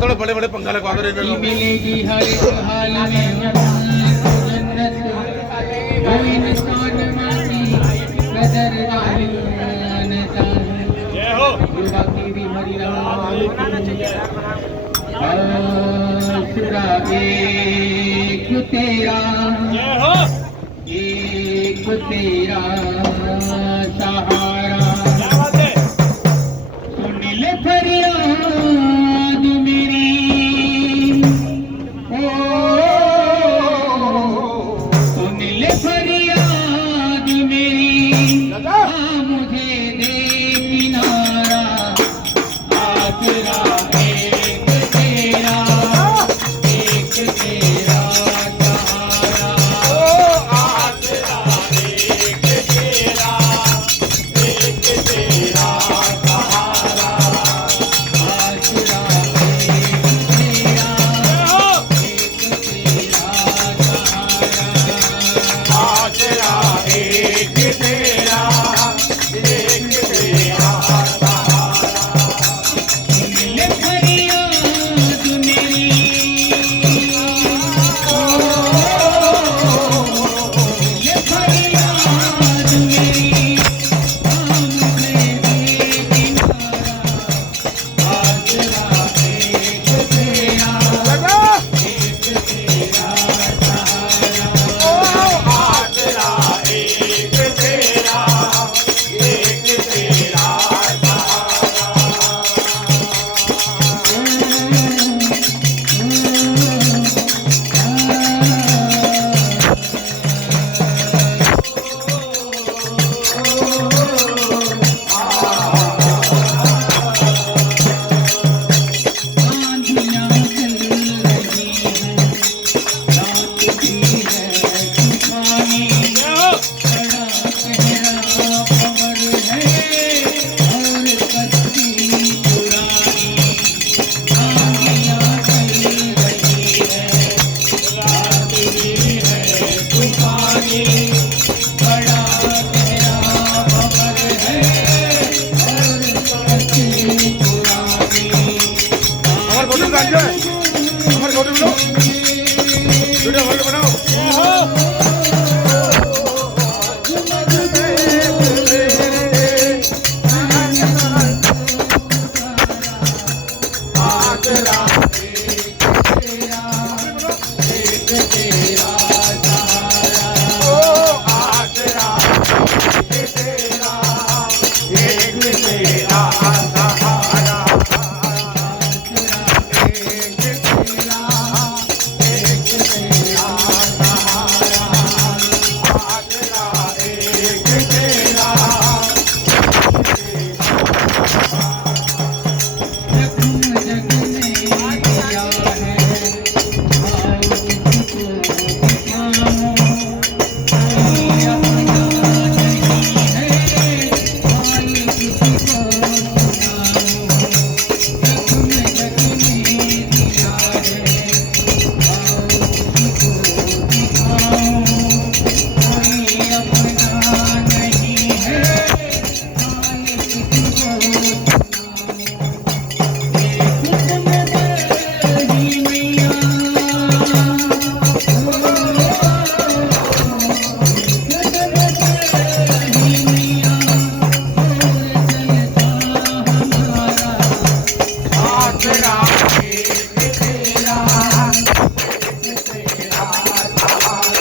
थोड़े बड़े बड़े पंखा लगवा दो रेलवे में। मिलेगी हर एक हाल में जन्नत वो इंसान माटी कदरदान जय हो बाकी भी हरि आसुरा एक तेरा जय हो एक तेरा सहारा क्या बात है सुन ले फरियाद मेरी ओ सुन ले फरियाद मेरी मुझे दे किनारा आसरा एक तेरा सहारा आसरा एक तेरा सहारा आसरा एक तेरा आसरा एक तेरा सहारा ले फरियाद मेरी ले फरियाद मेरी मुझे दे किनारा आसरा एक तेरा सहारा आसरा एक तेरा आंधियां चल रही हैं रात भी है तूफानी बड़ा गहरा खबर है और कश्ती पुरानी आंधियां चल रही है रात भी है तूफानी बड़ा गहरा खबर है और कश्ती पुरानी हमारे फोटो काट लो हमारे फोटो लो वीडियो फोटो बनाओ आसरा एक तेरा सहारा आसरा एक तेरा सहारा